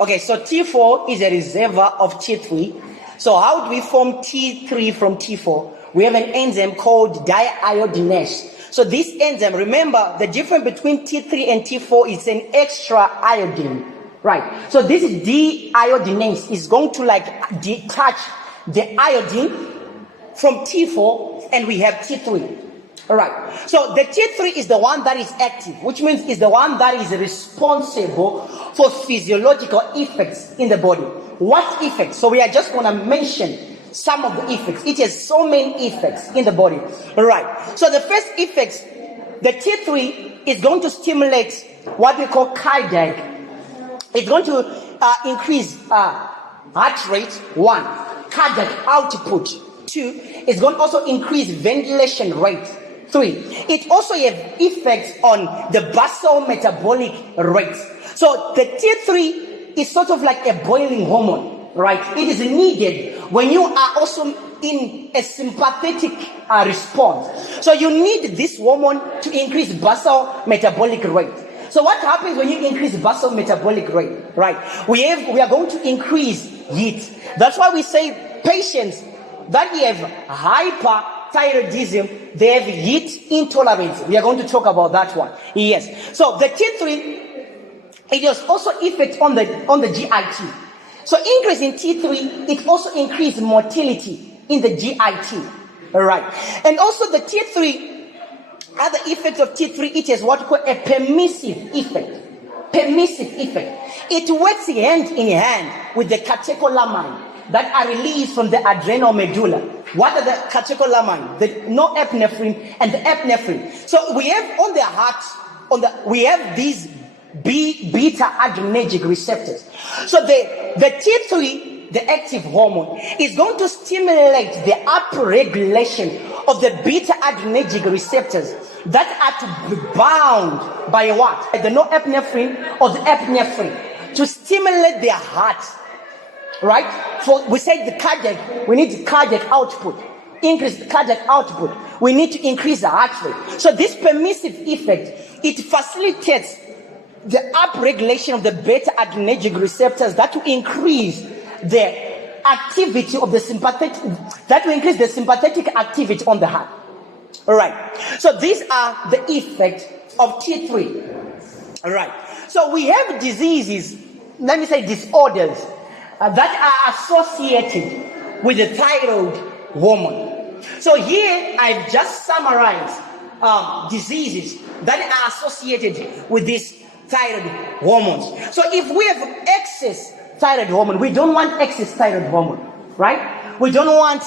Okay, so T4 is a reservoir of T3. So how do we form T3 from T4? We have an enzyme called deiodinase. So this enzyme, remember the difference between T3 and T4 is an extra iodine, right? So this deiodinase is going to like detach the iodine from T4 and we have T3. All right. So the T3 is the one that is active, which means is the one that is responsible for physiological effects in the body. What effects? So we are just going to mention some of the effects. It has so many effects in the body. All right. So the first effects, the T3 is going to stimulate what we call cardiac. It's going to increase heart rate, 1, cardiac output, 2, it's going to also increase ventilation rate, 3. It also has effects on the basal metabolic rate. So the T3 is sort of like a boiling hormone, right? It is needed when you are also in a sympathetic response. So you need this hormone to increase basal metabolic rate. So what happens when you increase basal metabolic rate, right? We are going to increase heat. That's why we say patients that have hyperthyroidism, they have heat intolerance. We are going to talk about that one. Yes. So the T3, it has also effect on the GIT. So increase in T3, it also increases motility in the GIT. All right. And also the T3, other effects of T3, it has what we call a permissive effect. Permissive effect. It works hand in hand with the catecholamine that are released from the adrenal medulla. What are the catecholamine? The norepinephrine and the epinephrine. So we have on the heart, we have these beta adrenergic receptors. So the T3, the active hormone, is going to stimulate the upregulation of the beta adrenergic receptors that are to be bound by what? The norepinephrine or the epinephrine to stimulate their heart. Right? So we said the cardiac, we need the cardiac output. Increase the cardiac output. We need to increase the heart rate. So this permissive effect, it facilitates the upregulation of the beta adrenergic receptors that will increase the activity of the sympathetic, that will increase the sympathetic activity on the heart. All right. So these are the effects of T3. All right. So we have diseases, let me say disorders, that are associated with the thyroid hormone. So here I've just summarized diseases that are associated with these thyroid hormones. So if we have excess thyroid hormone, we don't want excess thyroid hormone, right? We don't want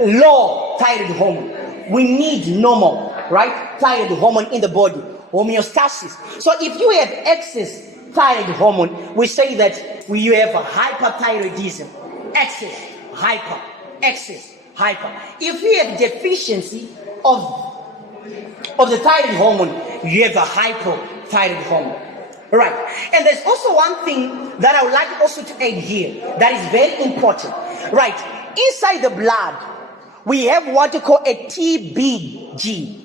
low thyroid hormone. We need normal, right? Thyroid hormone in the body, homeostasis. So if you have excess thyroid hormone, we say that you have a hyperthyroidism, excess, hyper, excess, hyper. If you have deficiency of the thyroid hormone, you have a hypothyroid hormone. Right. And there's also one thing that I would like also to add here that is very important. Right. Inside the blood, we have what we call a TBG.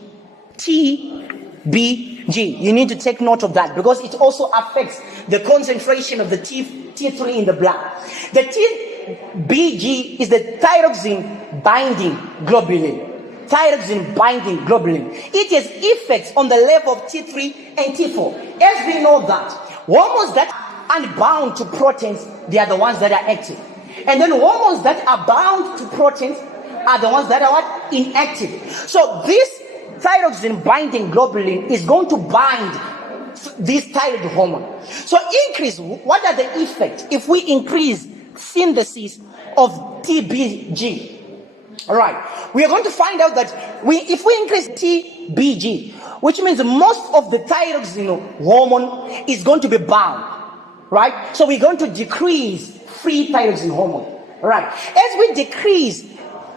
TBG. You need to take note of that because it also affects the concentration of the T3 in the blood. The TBG is the thyroxine binding globulin. Thyroxine binding globulin. It has effects on the level of T3 and T4. As we know that hormones that are bound to proteins, they are the ones that are active. And then hormones that are bound to proteins are the ones that are what? Inactive. So this thyroxine binding globulin is going to bind this thyroid hormone. So increase, what are the effects if we increase synthesis of TBG? All right, we are going to find out that if we increase TBG, which means most of the thyroxine hormone is going to be bound, right? So we're going to decrease free thyroxine hormone, all right? As we decrease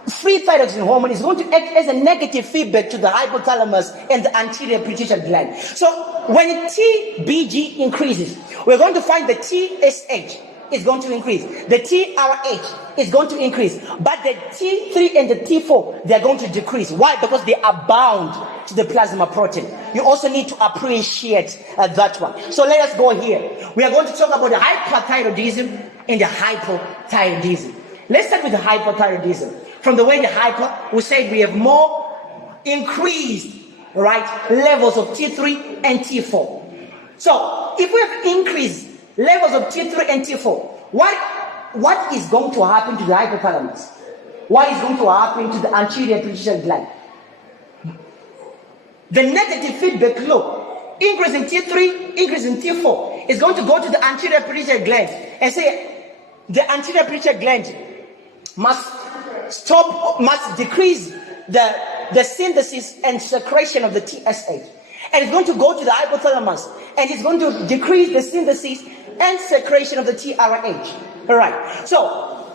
free thyroxine hormone, is going to act as a negative feedback to the hypothalamus and the anterior pituitary gland. So when TBG increases, we're going to find the TSH. is going to increase. The TRH is going to increase. But the T3 and the T4, they're going to decrease. Why? Because they are bound to the plasma protein. You also need to appreciate that one. So let us go here. We are going to talk about the hyperthyroidism and the hypothyroidism. Let's start with the hyperthyroidism. From the way the hyper, we said we have more increased, right, levels of T3 and T4. So if we have increased levels of T3 and T4, what is going to happen to the hypothalamus? What is going to happen to the anterior pituitary gland? The negative feedback loop, increase in T3, increase in T4, is going to go to the anterior pituitary gland and say the anterior pituitary gland must decrease the synthesis and secretion of the TSH. And it's going to go to the hypothalamus and it's going to decrease the synthesis and secretion of the TRH. All right. So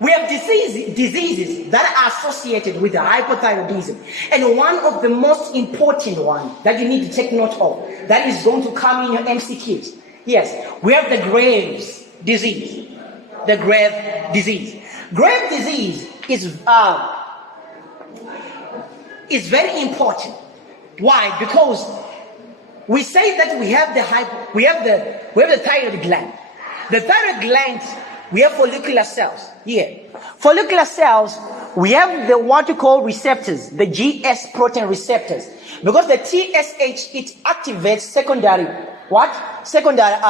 we have diseases that are associated with the hypothyroidism. And one of the most important ones that you need to take note of, that is going to come in your MCQs. Yes, we have the Graves' disease. The Graves' disease. Graves' disease is very important. Why? Because we say that we have the thyroid gland. The thyroid gland, we have follicular cells. Yeah. Follicular cells, we have the what you call receptors, the GS protein receptors. Because the TSH, it activates secondary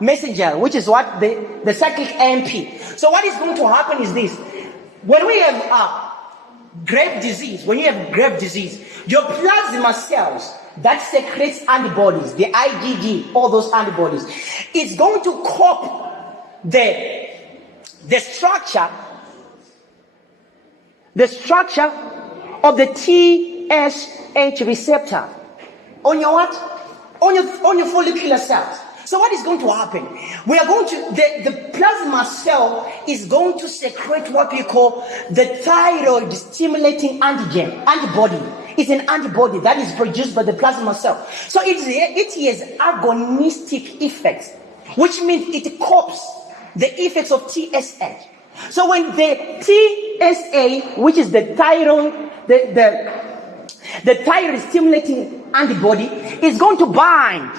messenger, which is what? The cyclic AMP. So what is going to happen is this. When we have Graves' disease, your plasma cells that secretes antibodies, the IgG, all those antibodies, it's going to cop the structure of the TSH receptor on your what? On your follicular cells. So what is going to happen? We are going to, the plasma cell is going to secrete what we call the thyroid stimulating antibody. It's an antibody that is produced by the plasma cell. So it has agonistic effects, which means it cops the effects of TSH. So when the TSA, which is the thyroid, the thyroid stimulating antibody, is going to bind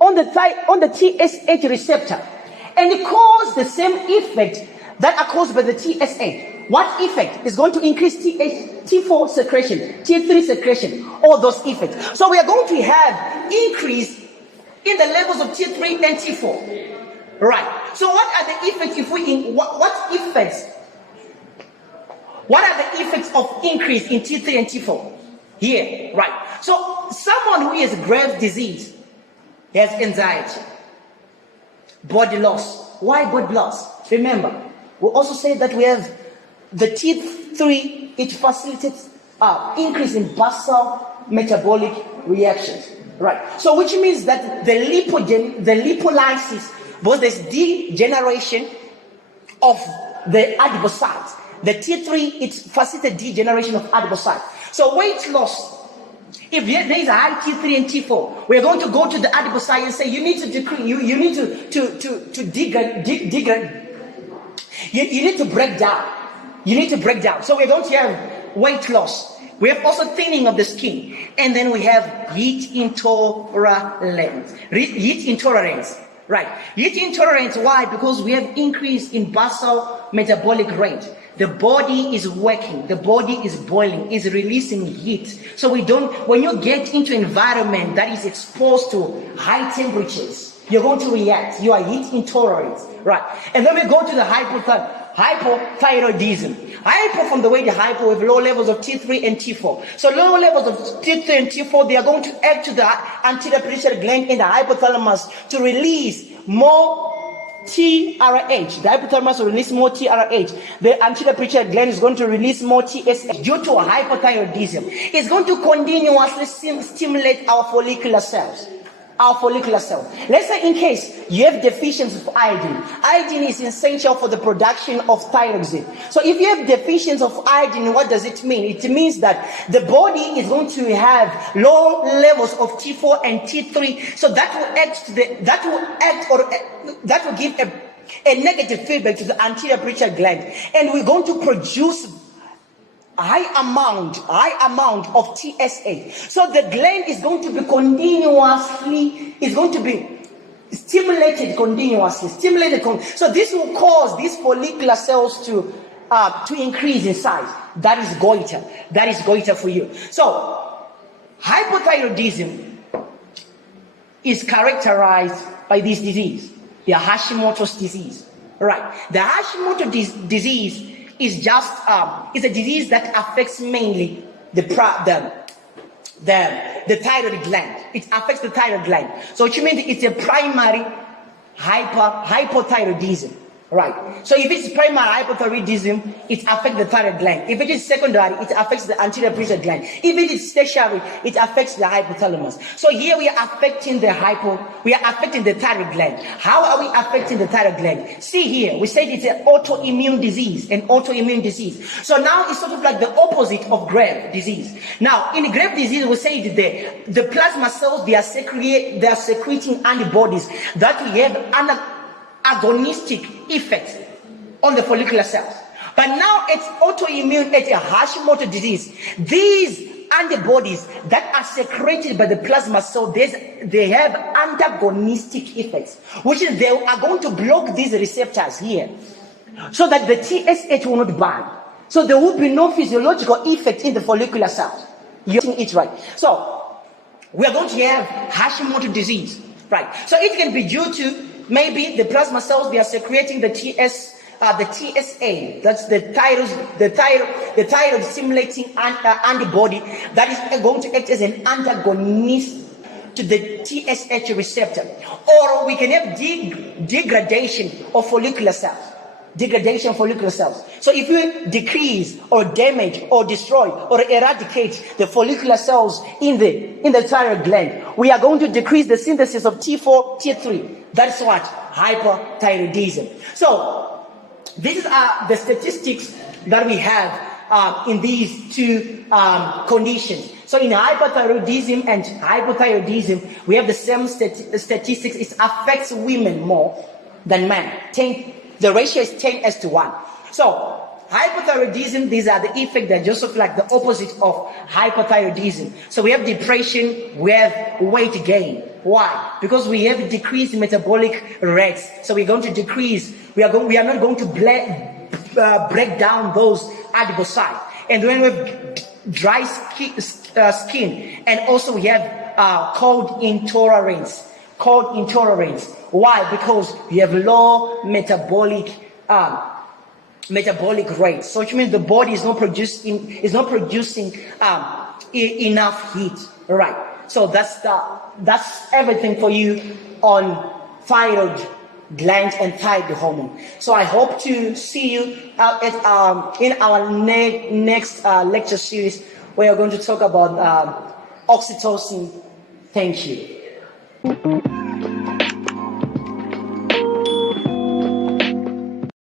on the TSH receptor and cause the same effect that are caused by the TSH. What effect is going to increase T4 secretion, T3 secretion, all those effects. So we are going to have increase in the levels of T3 and T4. Right. So what are the effects what are the effects of increase in T3 and T4? Here, right. So someone who has Graves' disease has anxiety, body loss. Why body loss? Remember, we also say that we have the T3, it facilitates increase in basal metabolic reactions. Right. So which means that the lipolysis, both this degeneration of the adipocytes. The T3, it facilitates degeneration of adipocytes. So weight loss, if there is a high T3 and T4, we're going to go to the adipocyte and say you need to decrease, you need to break down. You need to break down. So we're going to have weight loss. We have also thinning of the skin. And then we have heat intolerance. Right. Heat intolerance, why? Because we have increase in basal metabolic rate. The body is working, the body is boiling, is releasing heat. So when you get into environment that is exposed to high temperatures, you're going to react. You are heat intolerant. Right. And then we go to the hypothyroidism. Hypo, from the way the hypo, with low levels of T3 and T4. So low levels of T3 and T4, they are going to act to the anterior pituitary gland in the hypothalamus to release more TRH. The hypothalamus will release more TRH. The anterior pituitary gland is going to release more TSH. Due to hypothyroidism, it's going to continuously stimulate our follicular cells. Let's say in case you have deficiency of iodine. Iodine is essential for the production of thyroxine. So if you have deficiency of iodine, what does it mean? It means that the body is going to have low levels of T4 and T3. So that will give a negative feedback to the anterior pituitary gland, and we're going to produce high amount of TSH. So the gland is going to be stimulated continuously. So this will cause these follicular cells to increase in size. That is goiter. That is goiter for you. So hypothyroidism is characterized by this disease, the Hashimoto's disease. Right. The Hashimoto disease is just is a disease that affects mainly the thyroid gland. It affects the thyroid gland. So which means it's a primary hypothyroidism. Right. So if it's primary hypothyroidism, it affects the thyroid gland. If it is secondary, it affects the anterior pituitary gland. If it is tertiary, it affects the hypothalamus. So here we are affecting the thyroid gland. How are we affecting the thyroid gland? See here, we said it's an autoimmune disease. So now it's sort of like the opposite of Graves' disease. Now in Graves' disease, we say that the plasma cells, they are secreting antibodies that we have under agonistic effects on the follicular cells. But now it's autoimmune, it's a Hashimoto disease. These antibodies that are secreted by the plasma cell, they have antagonistic effects, which is they are going to block these receptors here, so that the TSH will not bind. So there will be no physiological effect in the follicular cells. You're getting it right. So we are going to have Hashimoto disease, right? So it can be due to maybe the plasma cells, they are secreting the TSA, that's the thyroid stimulating antibody that is going to act as an antagonist to the TSH receptor. Or we can have degradation of follicular cells. So if you decrease or damage or destroy or eradicate the follicular cells in the thyroid gland, we are going to decrease the synthesis of T4, T3. That's what hyperthyroidism. So these are the statistics that we have in these two conditions. So in hyperthyroidism and hypothyroidism, we have the same statistics. It affects women more than men. The ratio is 10:1. So hypothyroidism, these are the effects that just look like the opposite of hyperthyroidism. So we have depression, we have weight gain. Why? Because we have decreased metabolic rates. So we're going to decrease. We are not going to break down those adipocytes. And when we have dry skin, and also we have cold intolerance. Why? Because we have low metabolic rate. So which means the body is not producing enough heat. Right. So that's everything for you on thyroid gland and thyroid hormone. So I hope to see you in our next lecture series, where we're going to talk about oxytocin. Thank you.